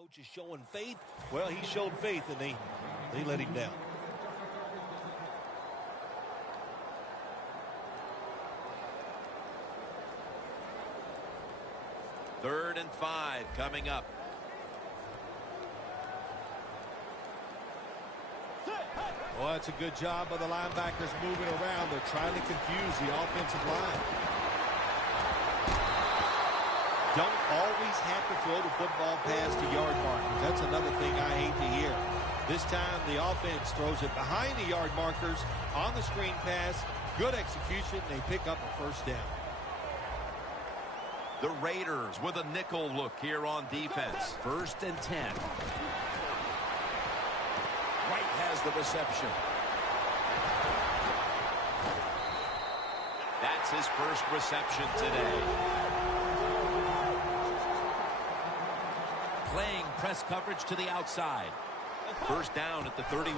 coach is showing faith. Well, he showed faith, and they let him down. Third and 5 coming up. Well, that's a good job by the linebackers moving around. They're trying to confuse the offensive line. Don't always have to throw the football past the yard markers. That's another thing I hate to hear. This time the offense throws it behind the yard markers on the screen pass. Good execution. They pick up a first down. The Raiders with a nickel look here on defense. First and 10. White has the reception. That's his first reception today. Playing press coverage to the outside. First down at the 31.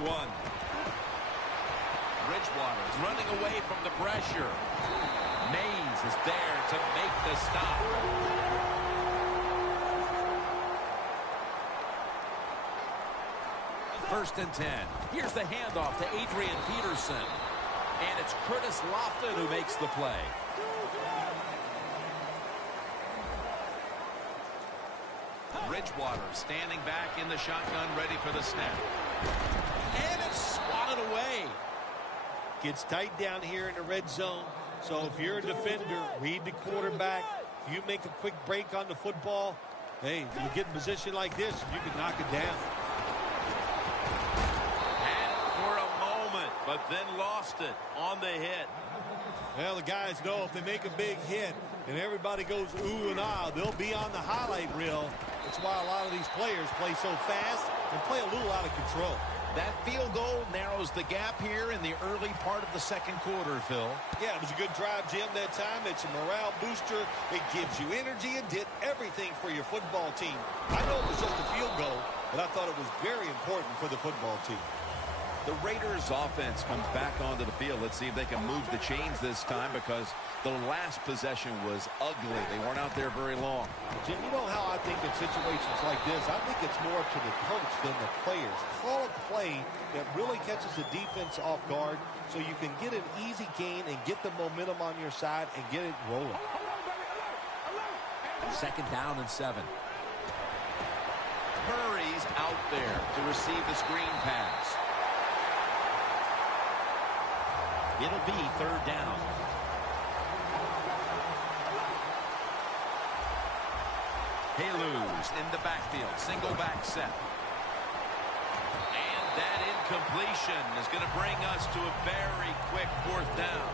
Bridgewater's running away from the pressure. Mays is there to make the stop. First and 10. Here's the handoff to Adrian Peterson. And it's Curtis Lofton who makes the play. Bridgewater standing back in the shotgun, ready for the snap. And it's swatted away. Gets tight down here in the red zone. So if you're a defender, read the quarterback. If you make a quick break on the football, hey, you get in position like this, you can knock it down. Had it for a moment, but then lost it on the hit. Well, the guys know if they make a big hit and everybody goes ooh and ah, they'll be on the highlight reel. That's why a lot of these players play so fast and play a little out of control. That field goal narrows the gap here in the early part of the second quarter, Phil. Yeah, it was a good drive, Jim, that time. It's a morale booster. It gives you energy and did everything for your football team. I know it was just a field goal, but I thought it was very important for the football team. The Raiders offense comes back onto the field. Let's see if they can move the chains this time, because the last possession was ugly. They weren't out there very long. Jim, you know how I think in situations like this, I think it's more up to the coach than the players. Call a play that really catches the defense off guard so you can get an easy gain and get the momentum on your side and get it rolling. Second down and 7. Murray's out there to receive the screen pass. It'll be third down. Haluz in the backfield. Single back set. And that incompletion is going to bring us to a very quick fourth down.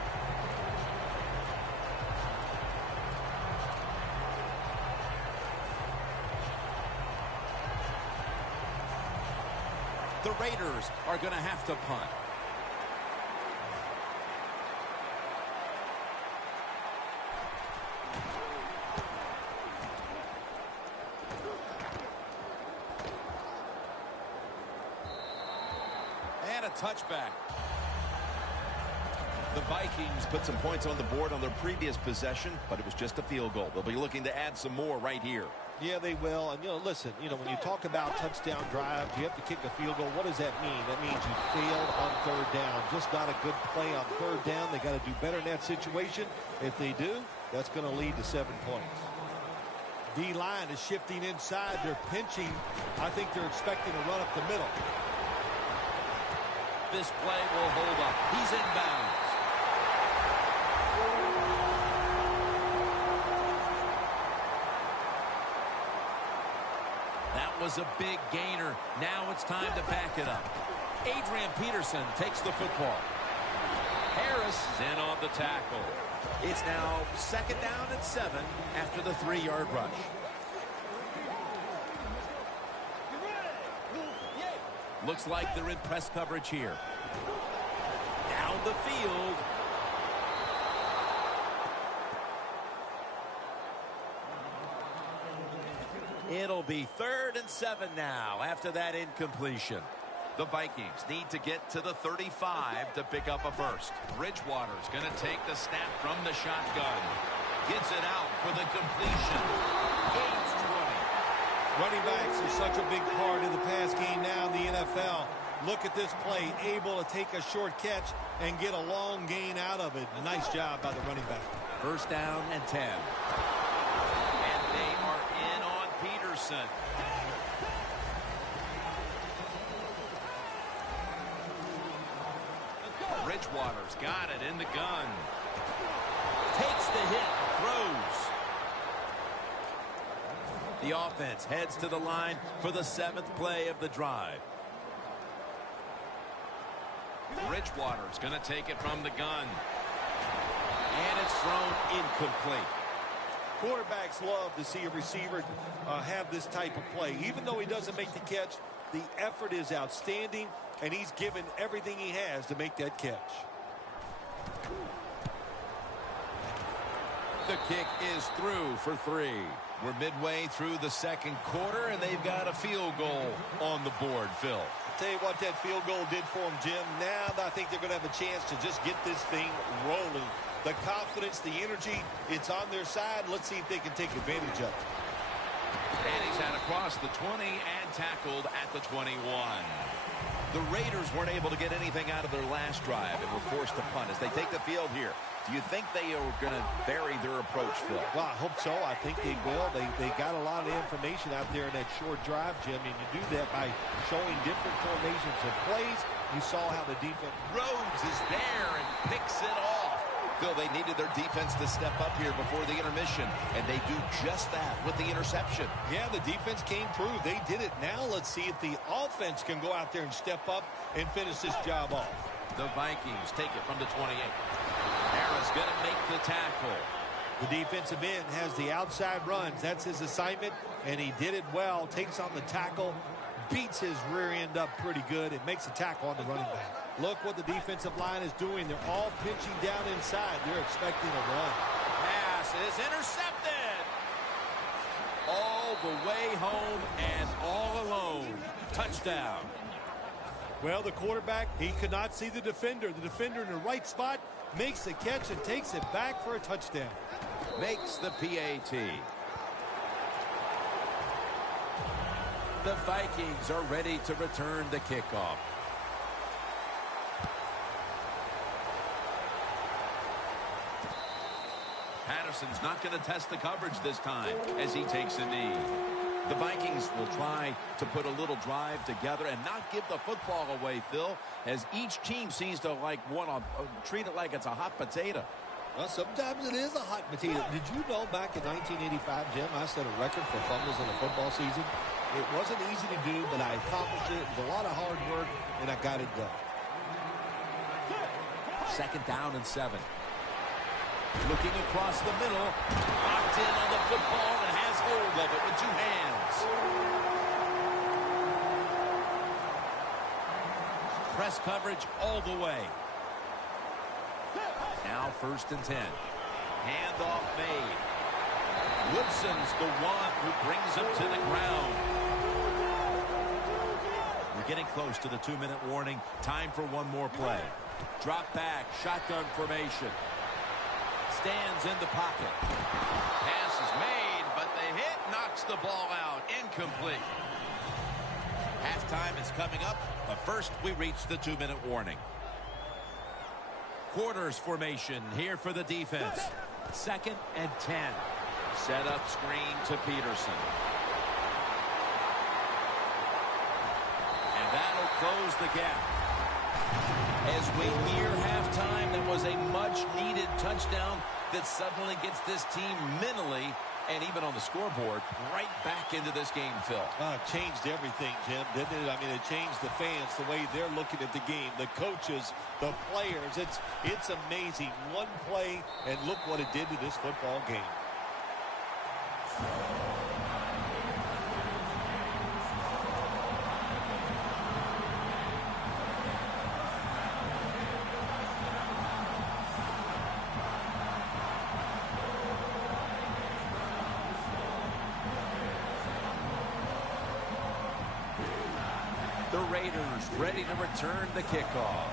The Raiders are going to have to punt. Touchback. The Vikings put some points on the board on their previous possession, but it was just a field goal. They'll be looking to add some more right here. Yeah, they will. And, listen, when you talk about touchdown drives, you have to kick a field goal. What does that mean? That means you failed on third down. Just not a good play on third down. They got to do better in that situation. If they do, that's going to lead to 7 points. D-line is shifting inside. They're pinching. I think they're expecting to run up the middle. This play will hold up. He's inbounds. That was a big gainer. Now it's time to back it up. Adrian Peterson takes the football. Harris is in on the tackle. It's now second down and 7 after the 3-yard rush. Looks like they're in press coverage here. Down the field. It'll be third and 7 now after that incompletion. The Vikings need to get to the 35 to pick up a first. Bridgewater's going to take the snap from the shotgun. Gets it out for the completion. Gains 20. Running backs are such a big part of the pass game now in the NFL. Look at this play, able to take a short catch and get a long gain out of it. Nice job by the running back. First down and 10. And they are in on Peterson. Bridgewater's got it in the gun. Takes the hit, throws. The offense heads to the line for the 7th play of the drive. Bridgewater's going to take it from the gun. And it's thrown incomplete. Quarterbacks love to see a receiver have this type of play. Even though he doesn't make the catch, the effort is outstanding, and he's given everything he has to make that catch. The kick is through for 3. We're midway through the second quarter, and they've got a field goal on the board, Phil. Tell you what that field goal did for them, Jim. Now I think they're going to have a chance to just get this thing rolling. The confidence, the energy, it's on their side. Let's see if they can take advantage of it. And he's had across the 20 and tackled at the 21. The Raiders weren't able to get anything out of their last drive and were forced to punt as they take the field here. Do you think they are going to vary their approach, Phil? Well, I hope so. I think they will. They got a lot of information out there in that short drive, Jim, and you do that by showing different formations and plays. You saw how the defense... Rhodes is there and picks it off. Phil, they needed their defense to step up here before the intermission, and they do just that with the interception. Yeah, the defense came through. They did it. Now let's see if the offense can go out there and step up and finish this job off. The Vikings take it from the 28. Harris going to make the tackle. The defensive end has the outside runs. That's his assignment, and he did it well. Takes on the tackle, beats his rear end up pretty good. It makes a tackle on the running back. Look what the defensive line is doing. They're all pitching down inside. They're expecting a run. Pass is intercepted. All the way home and all alone. Touchdown. Well, the quarterback, he could not see the defender. The defender in the right spot makes the catch and takes it back for a touchdown. Makes the PAT. The Vikings are ready to return the kickoff. Patterson's not going to test the coverage this time as he takes a knee. The Vikings will try to put a little drive together and not give the football away, Phil, as each team seems to want to treat it like it's a hot potato. Well, sometimes it is a hot potato. Did you know back in 1985, Jim, I set a record for fumbles in a football season? It wasn't easy to do, but I accomplished it. It was a lot of hard work, and I got it done. Second down and 7. Looking across the middle, locked in on the football and has hold of it with 2 hands. Press coverage all the way. Now 1st and 10. Handoff made. Woodson's the one who brings him to the ground. We're getting close to the 2-minute warning. Time for one more play. Drop back, shotgun formation. Stands in the pocket. Pass is made, but the hit knocks the ball out. Incomplete. Halftime is coming up, but first we reach the 2-minute warning. Quarters formation here for the defense. 2nd and 10. Set up screen to Peterson. And that'll close the gap. As we near halftime, that was a much-needed touchdown that suddenly gets this team mentally and even on the scoreboard right back into this game, Phil. It changed everything, Jim, didn't it? I mean, it changed the fans, the way they're looking at the game, the coaches, the players. It's amazing. One play, and look what it did to this football game. The Raiders ready to return the kickoff.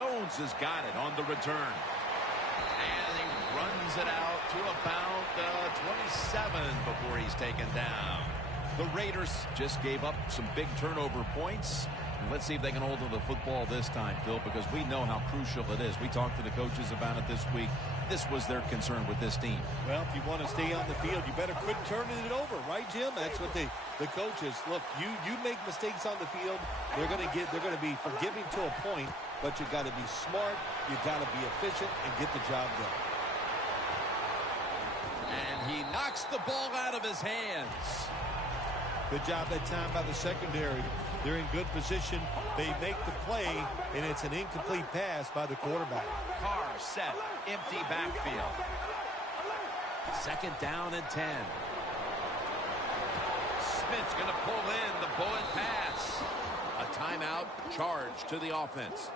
Jones has got it on the return. And he runs it out to about 27 before he's taken down. The Raiders just gave up some big turnover points. Let's see if they can hold on to the football this time, Phil, because we know how crucial it is. We talked to the coaches about it this week. This was their concern with this team. Well, if you want to stay on the field, you better quit turning it over, right, Jim? That's what the coaches look. You make mistakes on the field, they're going to be forgiving to a point, but you got to be smart, you got to be efficient, and get the job done. And he knocks the ball out of his hands. Good job that time by the secondary. They're in good position. They make the play, and it's an incomplete pass by the quarterback. Carr set, empty backfield. 2nd down and 10. Smith's going to pull in the bullet pass. A timeout charge to the offense.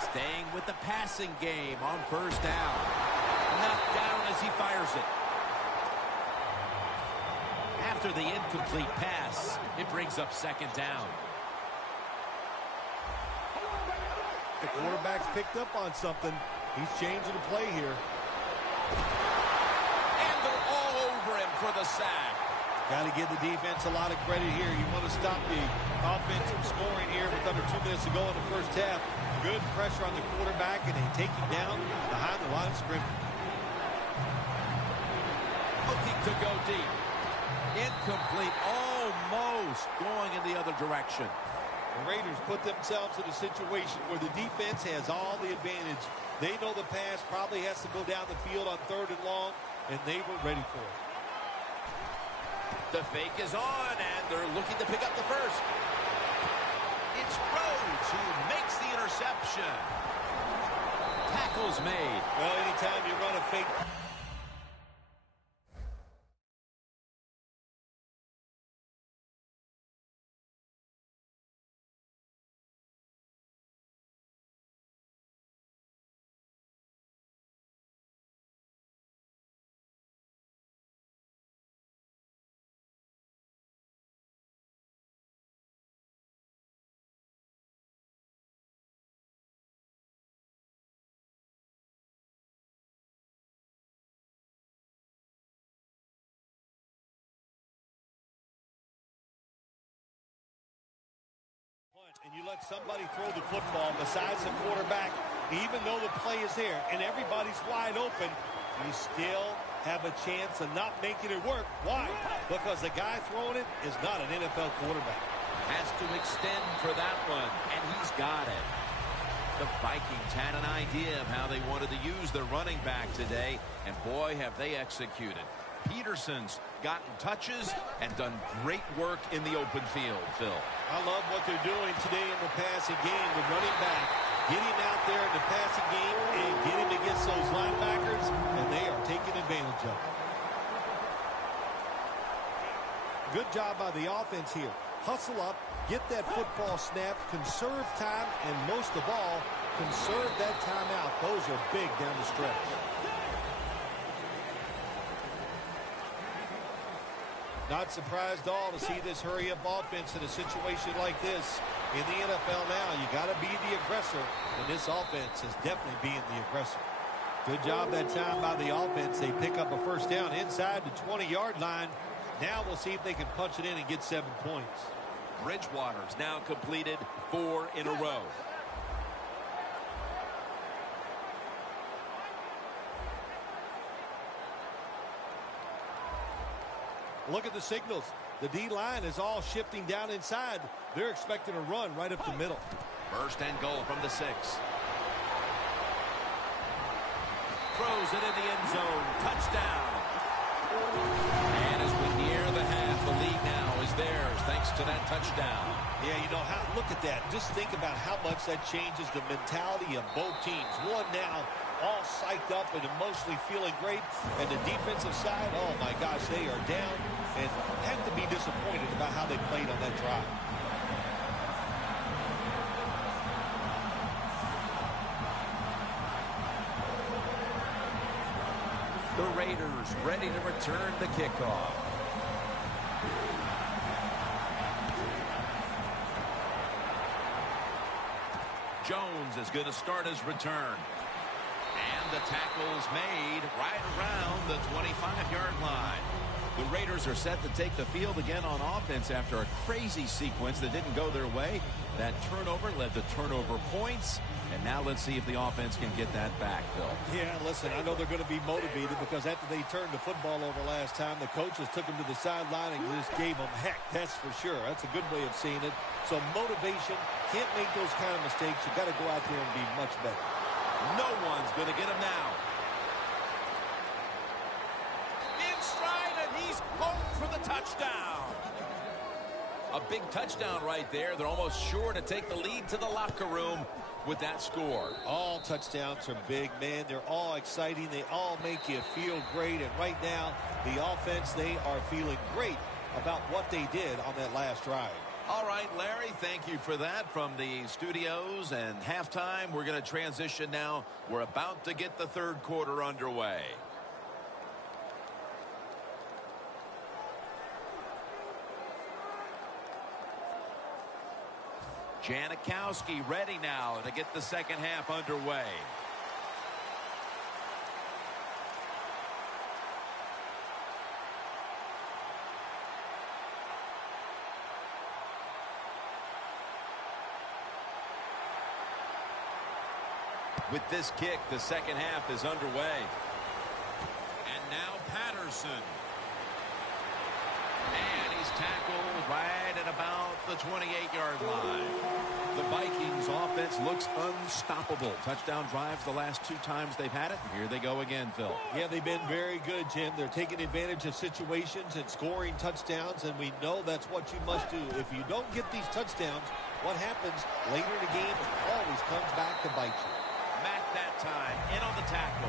Staying with the passing game on 1st down. Knocked down as he fires it. After the incomplete pass, it brings up 2nd down. The quarterback's picked up on something. He's changing the play here. And they're all over him for the sack. Got to give the defense a lot of credit here. You want to stop the offense from scoring here with under 2 minutes to go in the 1st half. Good pressure on the quarterback, and they take him down behind the line of scrimmage. Looking to go deep. Incomplete, almost going in the other direction. The Raiders put themselves in a situation where the defense has all the advantage. They know the pass probably has to go down the field on 3rd and long, and they were ready for it. The fake is on, and they're looking to pick up the 1st. It's Rhodes who makes the interception. Tackle's made. Well, anytime you run a fake... and you let somebody throw the football besides the quarterback, even though the play is there and everybody's wide open, you still have a chance of not making it work. Why? Because the guy throwing it is not an NFL quarterback. Has to extend for that one, and he's got it. The Vikings had an idea of how they wanted to use their running back today, and boy, have they executed. Peterson's gotten touches and done great work in the open field, Phil. I love what they're doing today in the passing game. The running back, get him out there in the passing game and get him against those linebackers, and they are taking advantage of it. Good job by the offense here. Hustle up, get that football snap, conserve time, and most of all, conserve that timeout. Those are big down the stretch. Not surprised at all to see this hurry-up offense in a situation like this. In the NFL now, you got to be the aggressor, and this offense is definitely being the aggressor. Good job that time by the offense. They pick up a 1st down inside the 20-yard line. Now we'll see if they can punch it in and get 7 points. Bridgewater's now completed 4 in a row. Look at the signals. The D-line is all shifting down inside. They're expecting a run right up the middle. 1st and goal from the 6. Throws it in the end zone. Touchdown. And as we near the half, the lead now is theirs thanks to that touchdown. Yeah, you know, look at that. Just think about how much that changes the mentality of both teams. One now all psyched up and emotionally feeling great. And the defensive side, oh my gosh, they are down and have to be disappointed about how they played on that drive. The Raiders ready to return the kickoff. Jones is going to start his return. And the tackle's made right around the 25-yard line. The Raiders are set to take the field again on offense after a crazy sequence that didn't go their way. That turnover led to turnover points. And now let's see if the offense can get that back, Phil. Yeah, listen, I know they're going to be motivated because after they turned the football over last time, the coaches took them to the sideline and just gave them heck. That's for sure. That's a good way of seeing it. So motivation, can't make those kind of mistakes. You got to go out there and be much better. No one's going to get him now. In stride, and he's home for the touchdown. A big touchdown right there. They're almost sure to take the lead to the locker room with that score. All touchdowns are big, man. They're all exciting. They all make you feel great. And right now, the offense, they are feeling great about what they did on that last drive. All right, Larry, thank you for that from the studios and halftime. We're going to transition now. We're about to get the third quarter underway. Janikowski ready now to get the second half underway. With this kick, the second half is underway. And now Patterson. And he's tackled right at about the 28-yard line. The Vikings offense looks unstoppable. Touchdown drives the last two times they've had it. Here they go again, Phil. Yeah, they've been very good, Jim. They're taking advantage of situations and scoring touchdowns, and we know that's what you must do. If you don't get these touchdowns, what happens later in the game, it always comes back to bite you. Mack that time, in on the tackle.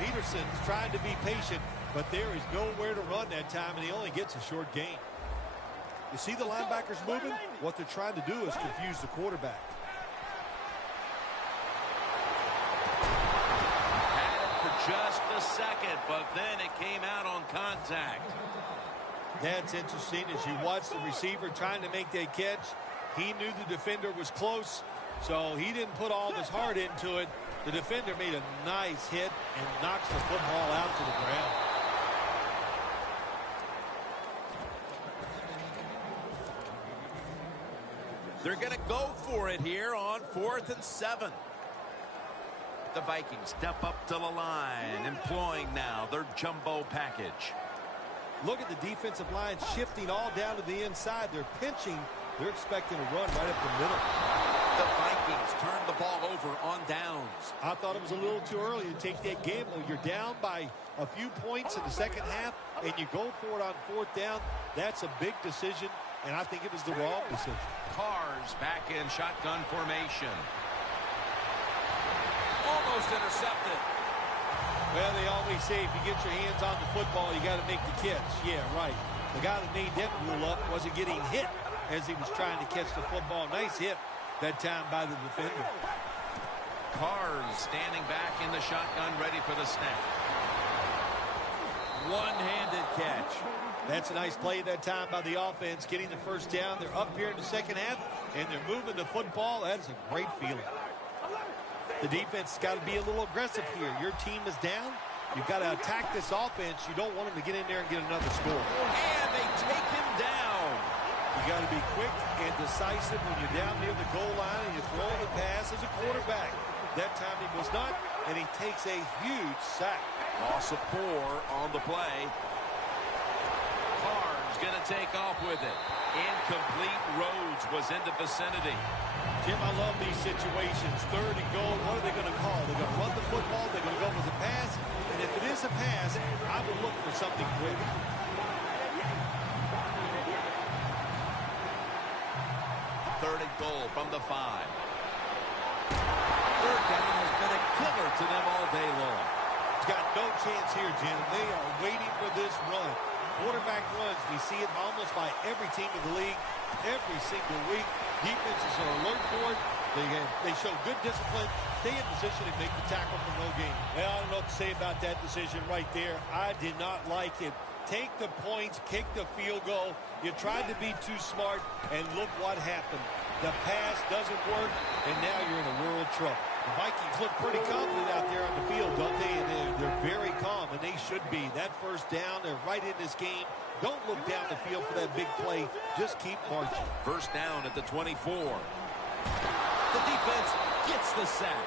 Peterson's trying to be patient, but there is nowhere to run that time, and he only gets a short gain. You see the linebackers moving? What they're trying to do is confuse the quarterback. Had it for just a second, but then it came out on contact. That's interesting. As you watch the receiver trying to make that catch, he knew the defender was close, so he didn't put all of his heart into it. The defender made a nice hit and knocks the football out to the ground. They're going to go for it here on 4th and 7. The Vikings step up to the line, employing now their jumbo package. Look at the defensive line shifting all down to the inside. They're pinching. They're expecting a run right up the middle. The Vikings turn the ball over on downs. I thought it was a little too early to take that gamble. You're down by a few points in the second half, and you go for it on 4th down. That's a big decision, and I think it was the wrong decision. Cars back in shotgun formation. Almost intercepted. Well, they always say if you get your hands on the football, you got to make the catch. Yeah, right. The guy that made that rule up wasn't getting hit as he was trying to catch the football. Nice hit that time by the defender. Cars standing back in the shotgun, ready for the snap. One-handed catch. That's a nice play that time by the offense, getting the first down. They're up here in the second half, and they're moving the football. That's a great feeling. The defense has got to be a little aggressive here. Your team is down. You've got to attack this offense. You don't want them to get in there and get another score. And they take him down. You got to be quick and decisive when you're down near the goal line and you're throwing the pass as a quarterback. That time he was not, and he takes a huge sack. Loss of 4 on the play. Carr's going to take off with it. Incomplete. Rhodes was in the vicinity. Jim, I love these situations. 3rd and goal. What are they going to call? They're going to run the football. They're going to go with a pass. And if it is a pass, I would look for something quick. 3rd and goal from the 5. 3rd down has been a killer to them all day long. He's got no chance here, Jim. They are waiting for this run. Quarterback runs, we see it almost by every team in the league every single week. Defenses are alert for it. They show good discipline, stay in position, and make the tackle for no gain. Well, I don't know what to say about that decision right there. I did not like it. Take the points, kick the field goal. You tried to be too smart, and look what happened. The pass doesn't work, and now you're in a world of trouble. The Vikings look pretty confident out there on the field, don't they? And they're very calm, and they should be. That first down, they're right in this game. Don't look down the field for that big play. Just keep marching. First down at the 24. The defense gets the sack.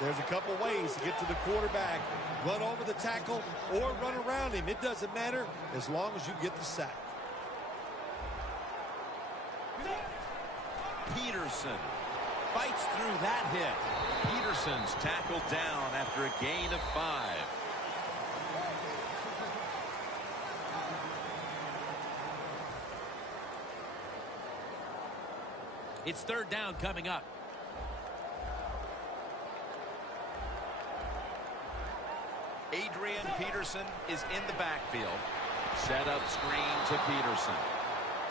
There's a couple ways to get to the quarterback. Run over the tackle or run around him. It doesn't matter as long as you get the sack. Peterson fights through that hit. Peterson's tackled down after a gain of 5. It's third down coming up. Adrian Peterson is in the backfield. Set up screen to Peterson.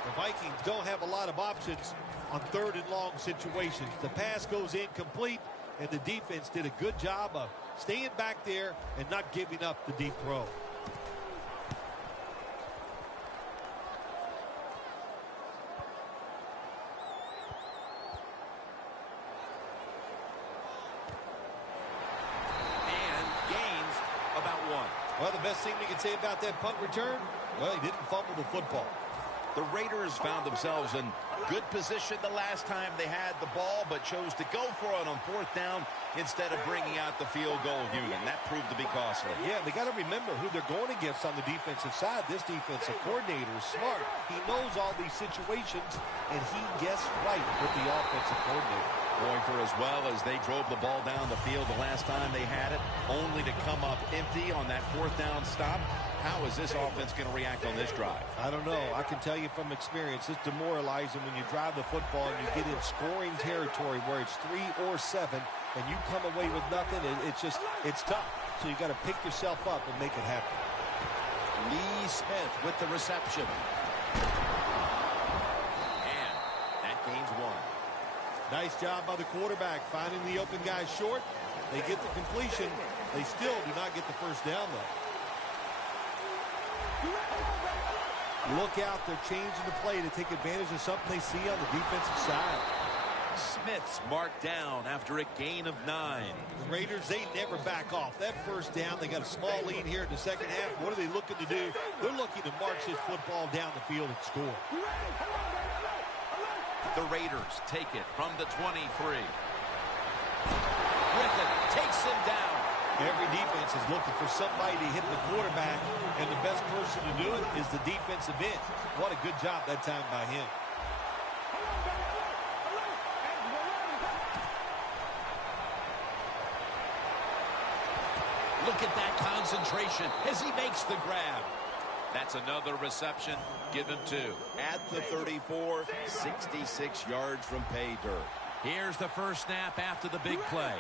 The Vikings don't have a lot of options on third and long situations. The pass goes incomplete, and the defense did a good job of staying back there and not giving up the deep throw. Well, the best thing we can say about that punt return, well, he didn't fumble the football. The Raiders found themselves in good position the last time they had the ball, but chose to go for it on fourth down instead of bringing out the field goal unit. And that proved to be costly. Yeah, they got to remember who they're going against on the defensive side. This defensive coordinator is smart. He knows all these situations, and he guessed right with the offensive coordinator. Boy, for as well as they drove the ball down the field the last time they had it, only to come up empty on that fourth down stop. How is this offense going to react on this drive? I don't know. I can tell you from experience, it's demoralizing when you drive the football and you get in scoring territory where it's 3 or 7, and you come away with nothing. It's tough. So you got to pick yourself up and make it happen. Lee Smith with the reception. And that gains 1. Nice job by the quarterback finding the open guy short. They get the completion. They still do not get the first down, though. Look out. They're changing the play to take advantage of something they see on the defensive side. Smith's marked down after a gain of 9. The Raiders, they never back off. That first down, they got a small lead here in the second half. What are they looking to do? They're looking to march this football down the field and score. The Raiders take it from the 23. Griffin takes him down. Every defense is looking for somebody to hit the quarterback, and the best person to do it is the defensive end. What a good job that time by him. Look at that concentration as he makes the grab. That's another reception. Give him 2. At the 34, 66 yards from pay dirt. Here's the first snap after the big play.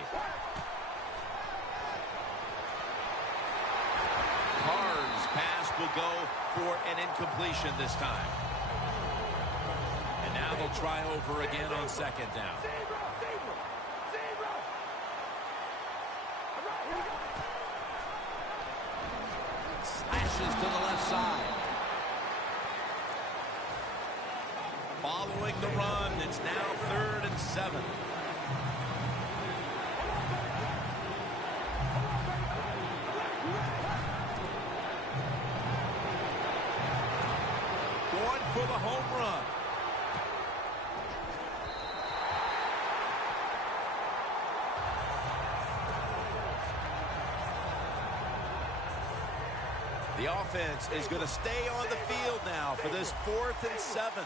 Carr's pass will go for an incompletion this time. And now they'll try over again on second down. Slashes to the left side. Following the run, it's now 3rd and 7. Going for the home run. The offense is going to stay on the field now for this 4th and 7.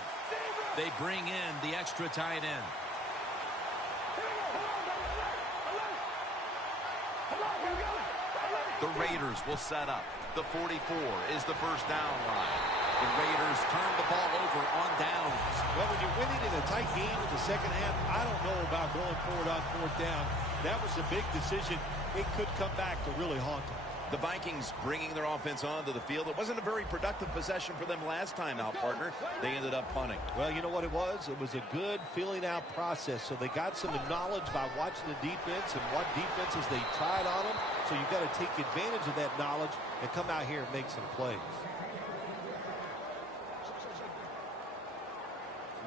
They bring in the extra tight end. The Raiders will set up. The 44 is the first down line. The Raiders turn the ball over on downs. Well, when you're winning in a tight game in the second half, I don't know about going forward on 4th down. That was a big decision. It could come back to really haunt them. The Vikings bringing their offense onto the field. It wasn't a very productive possession for them last time out, partner. They ended up punting. Well, you know what it was? It was a good filling out process. So they got some knowledge by watching the defense and what defenses they tried on them. So you've got to take advantage of that knowledge and come out here and make some plays.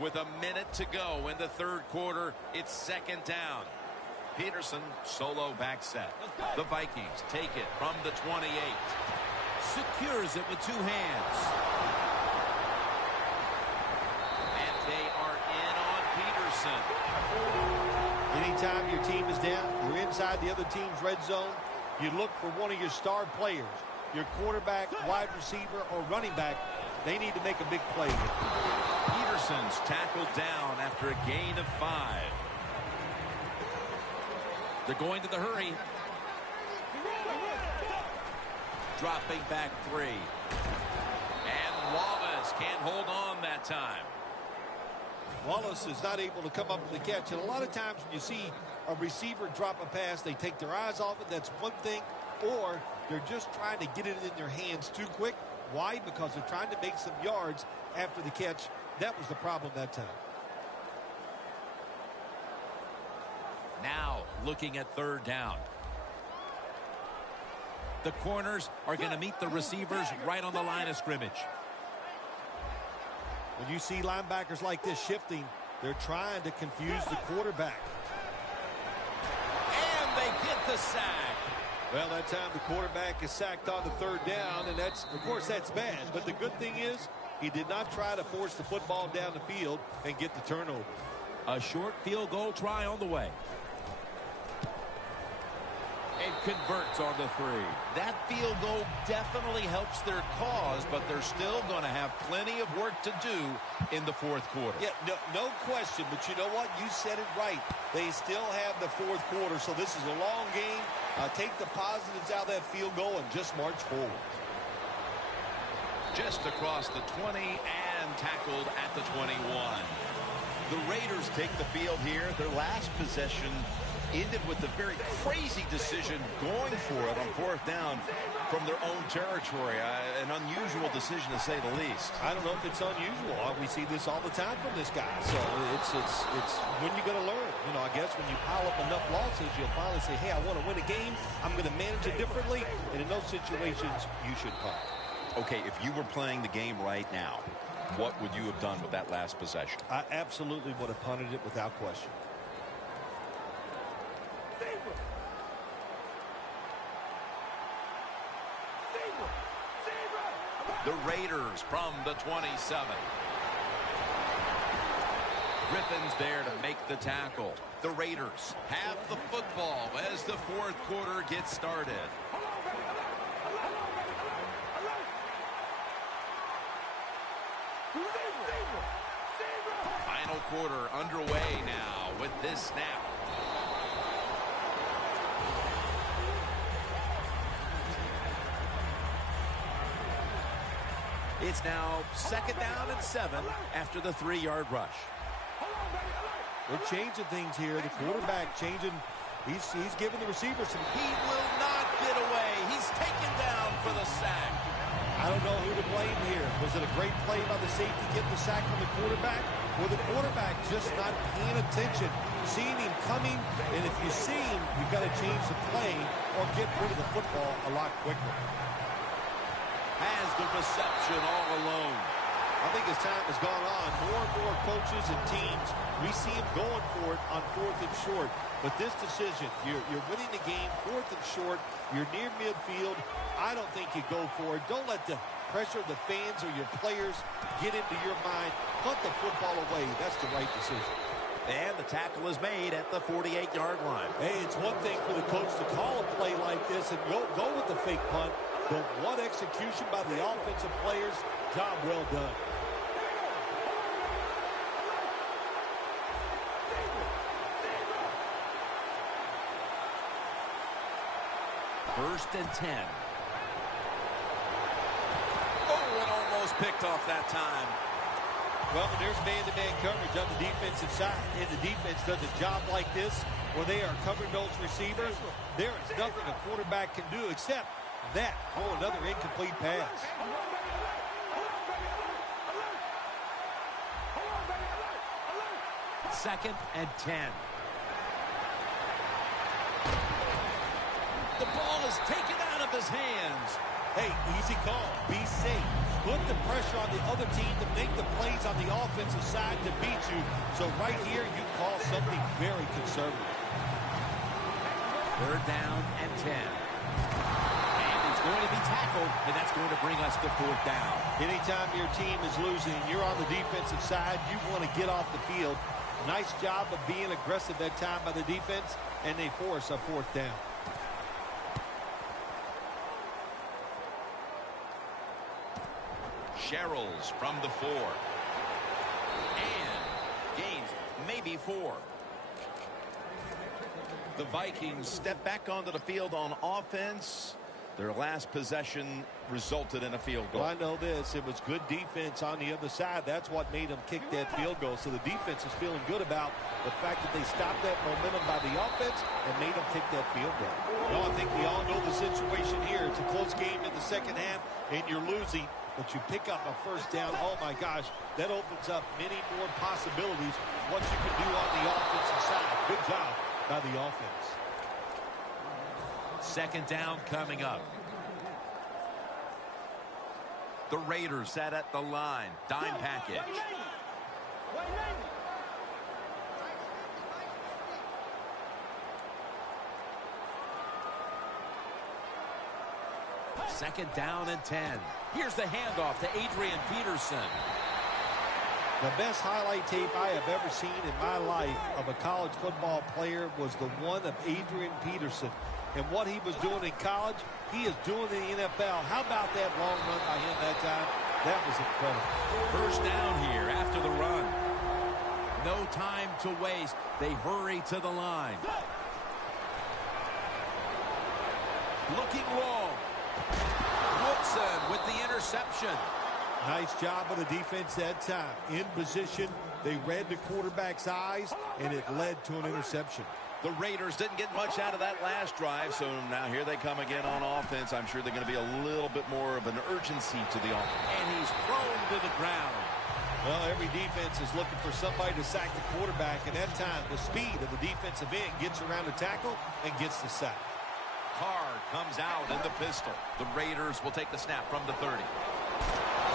With a minute to go in the third quarter, it's second down. Peterson, solo back set. The Vikings take it from the 28. Secures it with two hands. And they are in on Peterson. Anytime your team is down, you're inside the other team's red zone, you look for one of your star players, your quarterback, wide receiver, or running back. They need to make a big play. Peterson's tackled down after a gain of 5. They're going to the hurry. Dropping back 3. And Wallace can't hold on that time. Wallace is not able to come up with the catch. And a lot of times when you see a receiver drop a pass, they take their eyes off it. That's one thing. Or they're just trying to get it in their hands too quick. Why? Because they're trying to make some yards after the catch. That was the problem that time. Now looking at third down. The corners are going to meet the receivers right on the line of scrimmage. When you see linebackers like this shifting, they're trying to confuse the quarterback. And they get the sack. Well, that time the quarterback is sacked on the third down, and that's, of course, that's bad. But the good thing is he did not try to force the football down the field and get the turnover. A short field goal try on the way. And converts on the 3. That field goal definitely helps their cause, but they're still going to have plenty of work to do in the fourth quarter. Yeah, no question, but you know what? You said it right. They still have the fourth quarter, so this is a long game. Take the positives out of that field goal and just march forward. Just across the 20 and tackled at the 21. The Raiders take the field here. Their last possession ended with a very crazy decision going for it on fourth down from their own territory. An unusual decision to say the least. I don't know if it's unusual. We see this all the time from this guy. So it's when you're going to learn. You know, I guess when you pile up enough losses, you'll finally say, hey, I want to win a game. I'm going to manage it differently. And in those situations, you should punt. Okay, if you were playing the game right now, what would you have done with that last possession? I absolutely would have punted it without question. The Raiders from the 27. Griffin's there to make the tackle. The Raiders have the football as the fourth quarter gets started. Final quarter underway now with this snap. It's now second down and 7 after the 3-yard rush. They're changing things here. The quarterback changing. He's giving the receiver some. He will not get away. He's taken down for the sack. I don't know who to blame here. Was it a great play by the safety getting the sack from the quarterback? Or the quarterback just not paying attention, seeing him coming, and if you see him, you've got to change the play or get rid of the football a lot quicker. Has the reception all alone. I think as time has gone on, more and more coaches and teams, we see him going for it on 4th and short. But this decision, you're winning the game, 4th and short, you're near midfield. I don't think you go for it. Don't let the pressure of the fans or your players get into your mind. Punt the football away. That's the right decision. And the tackle is made at the 48-yard line. Hey, it's one thing for the coach to call a play like this and go with the fake punt. But what execution by the offensive players. Job well done. First and 10. Oh, and almost picked off that time. Well, when there's man-to-man coverage on the defensive side, and the defense does a job like this, where they are covering those receivers, there is nothing a quarterback can do except that. Oh, another incomplete pass. Second and 10. The ball is taken out of his hands. Hey, easy call. Be safe. Put the pressure on the other team to make the plays on the offensive side to beat you. So right here, you call something very conservative. Third down and 10. And he's going to be tackled, and that's going to bring us to fourth down. Anytime your team is losing, you're on the defensive side, you want to get off the field. Nice job of being aggressive that time by the defense, and they force a fourth down. Sherrills from the 4. And gains maybe 4. The Vikings step back onto the field on offense. Their last possession resulted in a field goal. Well, I know this. It was good defense on the other side. That's what made them kick that field goal. So the defense is feeling good about the fact that they stopped that momentum by the offense and made them kick that field goal. Well, I think we all know the situation here. It's a close game in the second half, and you're losing, but you pick up a first down. Oh, my gosh, that opens up many more possibilities what you can do on the offensive side. Good job by the offense. Second down coming up. The Raiders sat at the line. Dime package. Second down and 10. Here's the handoff to Adrian Peterson. The best highlight tape I have ever seen in my life of a college football player was the one of Adrian Peterson. And what he was doing in college, he is doing in the NFL. How about that long run by him that time? That was incredible. First down here after the run. No time to waste. They hurry to the line. Looking long. Woodson with the interception. Nice job of the defense that time. In position, they read the quarterback's eyes, and it led to an interception. The Raiders didn't get much out of that last drive, so now here they come again on offense. I'm sure they're going to be a little bit more of an urgency to the offense. And he's thrown to the ground. Well, every defense is looking for somebody to sack the quarterback, and that time, the speed of the defensive end gets around the tackle and gets the sack. Carr comes out in the pistol. The Raiders will take the snap from the 30.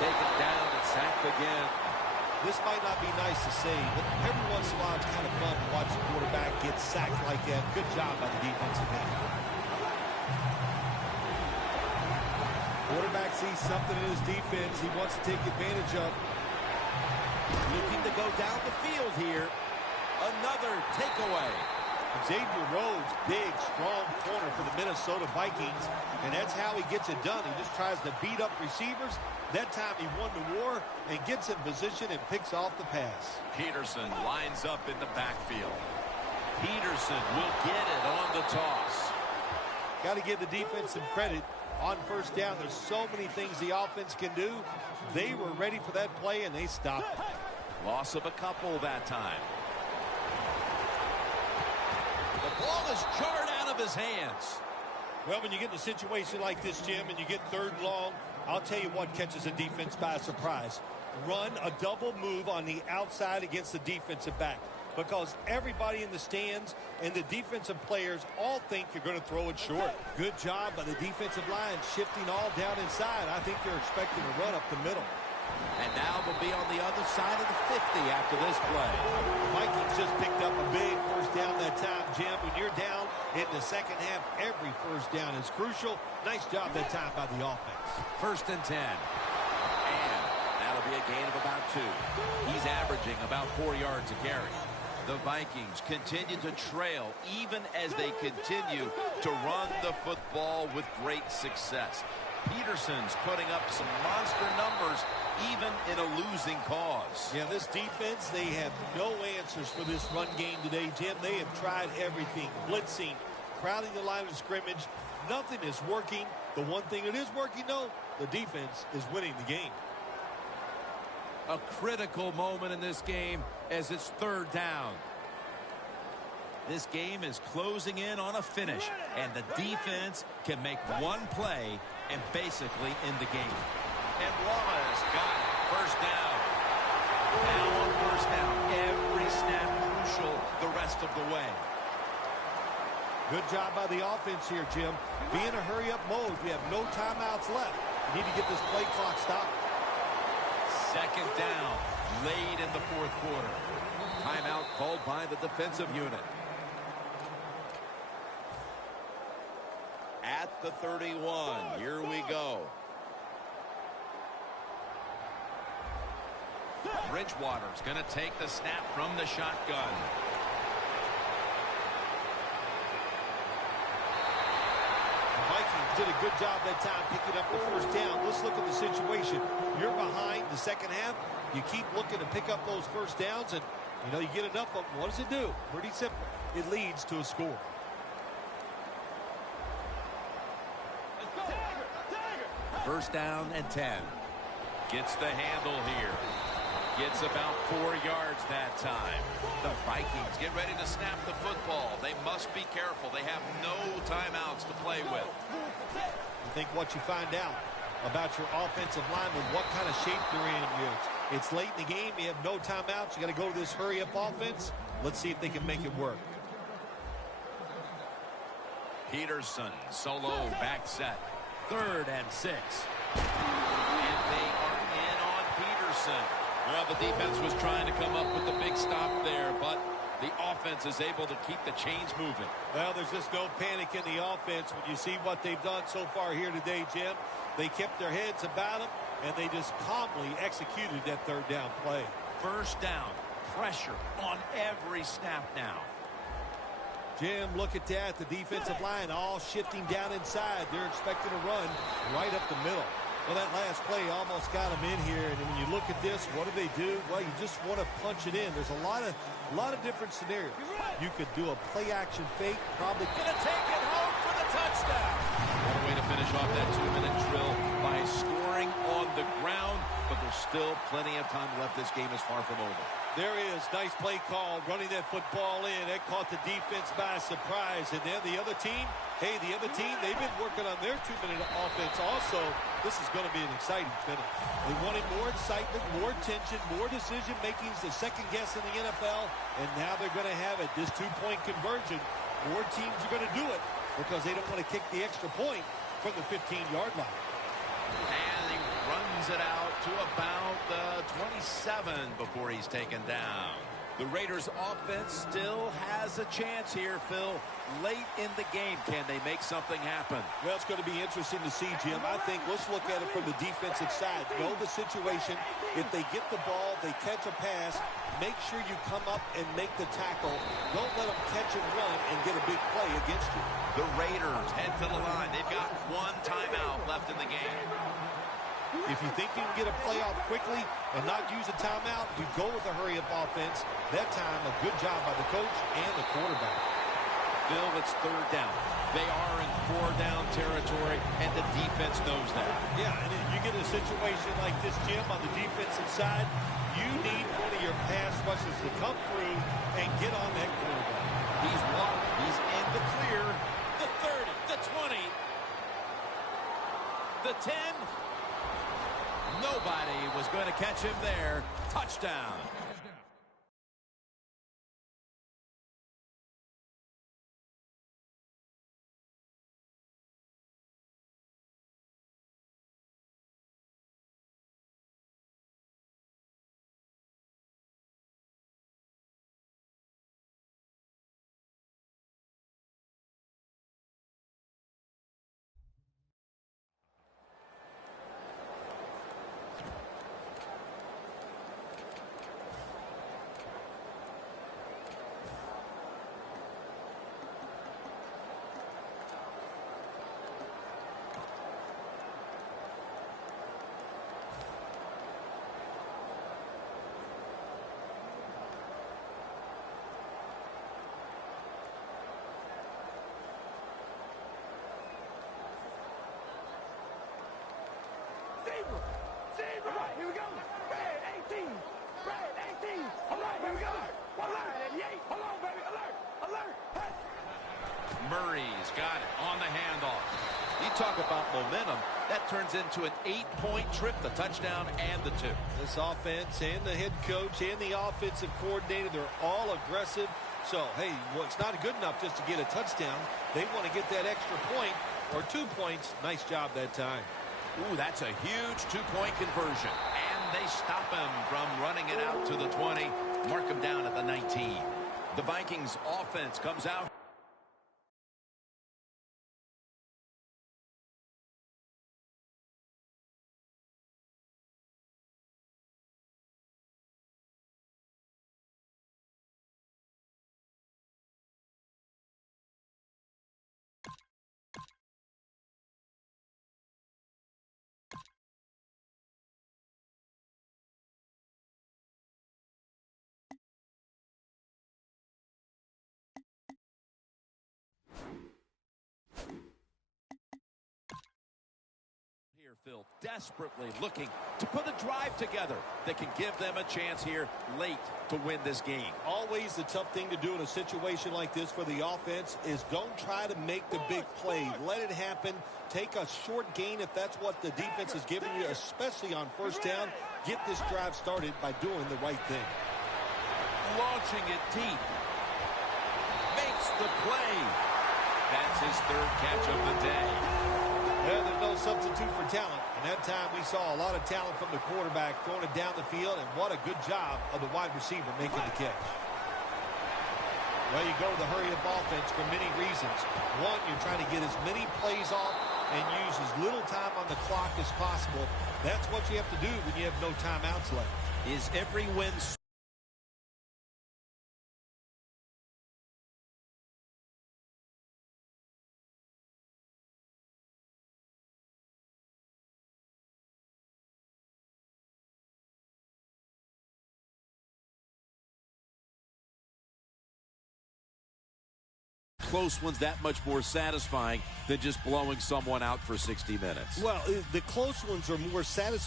Taken down and sacked again. This might not be nice to say, but every once in a while it's kind of fun to watch the quarterback get sacked like that. Good job by the defensive end. Quarterback sees something in his defense he wants to take advantage of. Looking to go down the field here. Another takeaway. Xavier Rhodes, big, strong corner for the Minnesota Vikings, and that's how he gets it done. He just tries to beat up receivers. That time he won the war and gets in position and picks off the pass. Peterson lines up in the backfield. Peterson will get it on the toss. Got to give the defense some credit on first down. There's so many things the offense can do. They were ready for that play, and they stopped it. Loss of a couple that time. The ball is jarred out of his hands. Well, when you get in a situation like this, Jim, and you get third and long, I'll tell you what catches a defense by surprise. Run a double move on the outside against the defensive back, because everybody in the stands and the defensive players all think you're going to throw it short. Good job by the defensive line shifting all down inside. I think they're expecting a run up the middle. And now they'll be on the other side of the 50 after this play. Vikings just picked up a big first down that time, Jim. When you're down in the second half, every first down is crucial. Nice job that time by the offense. First and 10. And that'll be a gain of about 2. He's averaging about 4 yards a carry. The Vikings continue to trail even as they continue to run the football with great success. Peterson's putting up some monster numbers even in a losing cause. Yeah, this defense, they have no answers for this run game today, Jim. They have tried everything. Blitzing, crowding the line of scrimmage. Nothing is working. The one thing that is working, though, the defense is winning the game. A critical moment in this game as it's third down. This game is closing in on a finish, and the defense can make one play and basically end the game. And Wallace got it. First down. Now on first down. Every snap crucial the rest of the way. Good job by the offense here, Jim. Be in a hurry-up mode. We have no timeouts left. You need to get this play clock stopped. Second down, late in the fourth quarter. Timeout called by the defensive unit. At the 31, here we go. Bridgewater's going to take the snap from the shotgun. The Vikings did a good job that time picking up the first down. Let's look at the situation. You're behind the second half. You keep looking to pick up those first downs, and, you know, you get enough of them. What does it do? Pretty simple. It leads to a score. First down and 10. Gets the handle here. Gets about 4 yards that time. The Vikings get ready to snap the football. They must be careful. They have no timeouts to play with. I think what you find out about your offensive linemen, what kind of shape they're in. It's late in the game. You have no timeouts. You got to go to this hurry-up offense. Let's see if they can make it work. Peterson, solo, back set. 3rd and 6. And they are in on Peterson. Well, the defense was trying to come up with the big stop there, but the offense is able to keep the chains moving. Well, there's just no panic in the offense when you see what they've done so far here today, Jim. They kept their heads about them, and they just calmly executed that third down play. First down, pressure on every snap now. Jim, look at that. The defensive line all shifting down inside. They're expecting a run right up the middle. Well, that last play almost got them in here. And when you look at this, what do? Well, you just want to punch it in. There's a lot of different scenarios. You could do a play-action fake, probably Gonna take it home for the touchdown. What a way to finish off that 2-minute drill by scoring on the ground. But there's still plenty of time left. This game is far from over. There is. Nice play call, running that football in. That caught the defense by surprise. And then the other team, they've been working on their 2-minute offense also. This is going to be an exciting finish. They wanted more excitement, more tension, more decision-making, the second guess in the NFL. And now they're going to have it. This two-point conversion, more teams are going to do it because they don't want to kick the extra point from the 15-yard line. And he runs it out to about the 27 before he's taken down. The Raiders offense still has a chance here, Phil. Late in the game, can they make something happen? Well, it's going to be interesting to see, Jim. I think let's look at it from the defensive side. Know the situation. If they get the ball, they catch a pass, make sure you come up and make the tackle. Don't let them catch and run and get a big play against you. The Raiders head to the line. They've got one timeout left in the game. If you think you can get a play off quickly and not use a timeout, you go with a hurry-up offense. That time, a good job by the coach and the quarterback. Phil, it's third down. They are in 4-down territory, and the defense knows that. Yeah, and if you get a situation like this, Jim, on the defensive side, you need one of your pass rushers to come through and get on that quarterback. He's wide. He's in the clear. The 30, the 20, the 10. Nobody was going to catch him there. Touchdown. All right, here we go. Red 18. Red 18. All right, here we go. Alert. 88. Hold on, baby. Alert. Alert. Hey. Murray's got it on the handoff. You talk about momentum. That turns into an 8-point trip, the touchdown and the 2. This offense and the head coach and the offensive coordinator, they're all aggressive. So, hey, well, it's not good enough just to get a touchdown. They want to get that extra point or 2 points. Nice job that time. Ooh, that's a huge two-point conversion. And they stop him from running it out to the 20. Mark him down at the 19. The Vikings offense comes out. Phil desperately looking to put a drive together that can give them a chance here late to win this game. Always the tough thing to do in a situation like this for the offense is don't try to make the big play. Let it happen. Take a short gain if that's what the defense is giving you, especially on first down. Get this drive started by doing the right thing. Launching it deep. Makes the play. That's his third catch of the day. Well, there's no substitute for talent. And that time we saw a lot of talent from the quarterback throwing it down the field, and what a good job of the wide receiver making the catch. Well, you go to the hurry-up offense for many reasons. One, you're trying to get as many plays off and use as little time on the clock as possible. That's what you have to do when you have no timeouts left. Is every win... close ones that much more satisfying than just blowing someone out for 60 minutes. Well, the close ones are more satisfying.